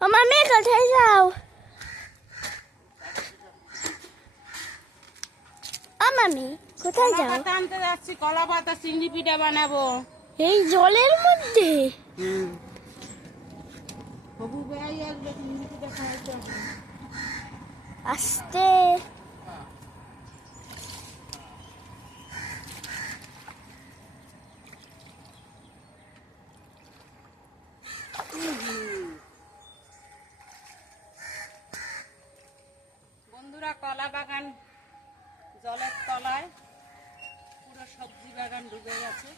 আমার মেয়ে কোথায় যাও? আমার মেয়ে কোথায় যাও? কলা পাতা আনতে যাচ্ছি, কলা পাতা চিংড়ি পিঠা বানাবো। এই জলের মধ্যে? হবু বেয়াই আসবে, চিংড়ি পিঠা খাওয়াইতে হবে। আস্তে। বন্ধুরা, কলা বাগান জলের তলায়, পুরো সবজি বাগান ডুবে গেছে।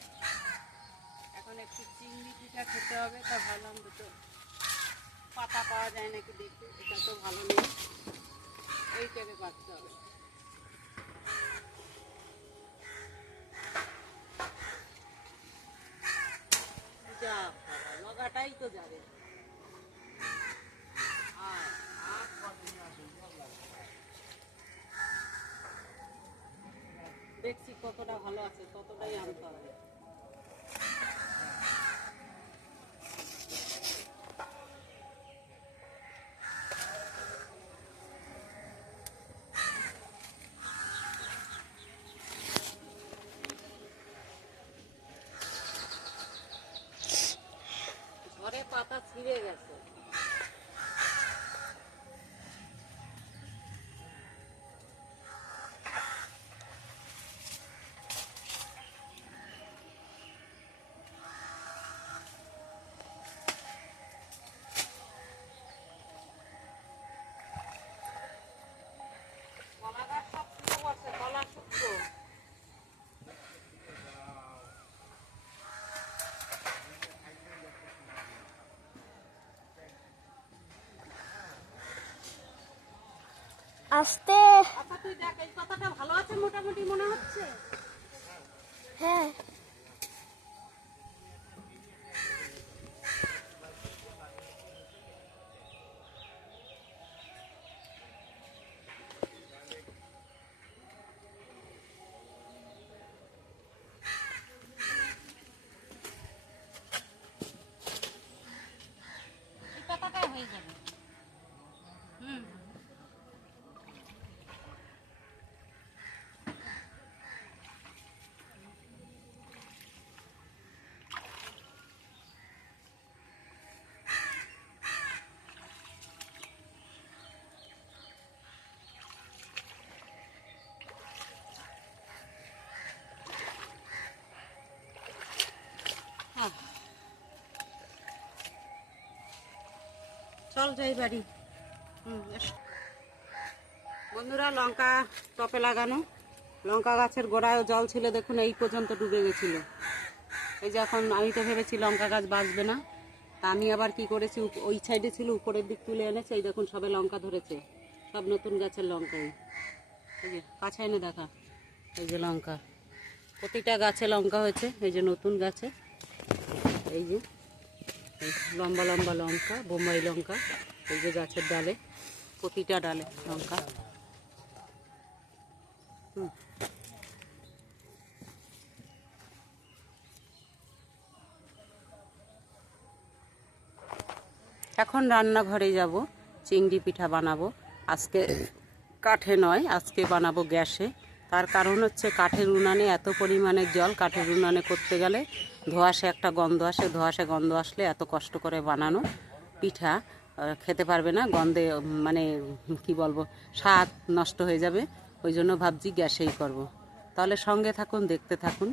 এখন একটু চিংড়ি পিঠা খেতে হবে, তা ভাবলাম দুটো পাতা পাওয়া যায় নাকি দেখতে। এটা তো ভালো নেই, এই কেটে পাচ্ছে হবে। যা বাবা, লগাটাই তো যাবে। দেখছি কতটা ভালো আছে, ততটাই আনতে হবে। ঝড়ে পাতা ছিঁড়ে গেছে। কলা গাছ সব শুকনো আছে, কলা শুকনো। আস্তে। আচ্ছা তুই দেখ, এই পাতাটা ভালো আছে মোটামুটি মনে হচ্ছে। হ্যাঁ। এই পাতাটা হয়ে যাবে। চল যাই বাড়ি। বন্ধুরা, লঙ্কা টপে লাগানো, লঙ্কা গাছের গোড়ায়ও জল ছিল, দেখুন এই পর্যন্ত ডুবে গেছিল। এই যে এখন আমি তো ভেবেছি লঙ্কা গাছ বাঁচবে না, তা আমি আবার কি করেছি, ওই সাইডে ছিল, উপরের দিক তুলে এনেছে। এই দেখুন সবে লঙ্কা ধরেছে, সব নতুন গাছের লঙ্কাই। এই যে কাছে এনে দেখা, এই যে লঙ্কা, প্রতিটা গাছে লঙ্কা হয়েছে। এই যে নতুন গাছে, এই যে লম্বা লম্বা লঙ্কা, বোম্বাই লঙ্কা। এই যে গাছের ডালে, প্রতিটা ডালে লঙ্কা। এখন রান্নাঘরে যাব, চিংড়ি পিঠা বানাবো। আজকে কাঠে নয়, আজকে বানাবো গ্যাসে। তার কারণ হচ্ছে কাঠের উনানে এত পরিমাণে জল, কাঠের উনানে করতে গেলে ধোঁয়াশে একটা গন্ধ আসে, ধোঁয়াশে গন্ধ আসলে এত কষ্ট করে বানানো পিঠা খেতে পারবে না, গন্ধে মানে কি বলবো, স্বাদ নষ্ট হয়ে যাবে। ওই জন্য ভাবছি গ্যাসেই করব। তাহলে সঙ্গে থাকুন, দেখতে থাকুন।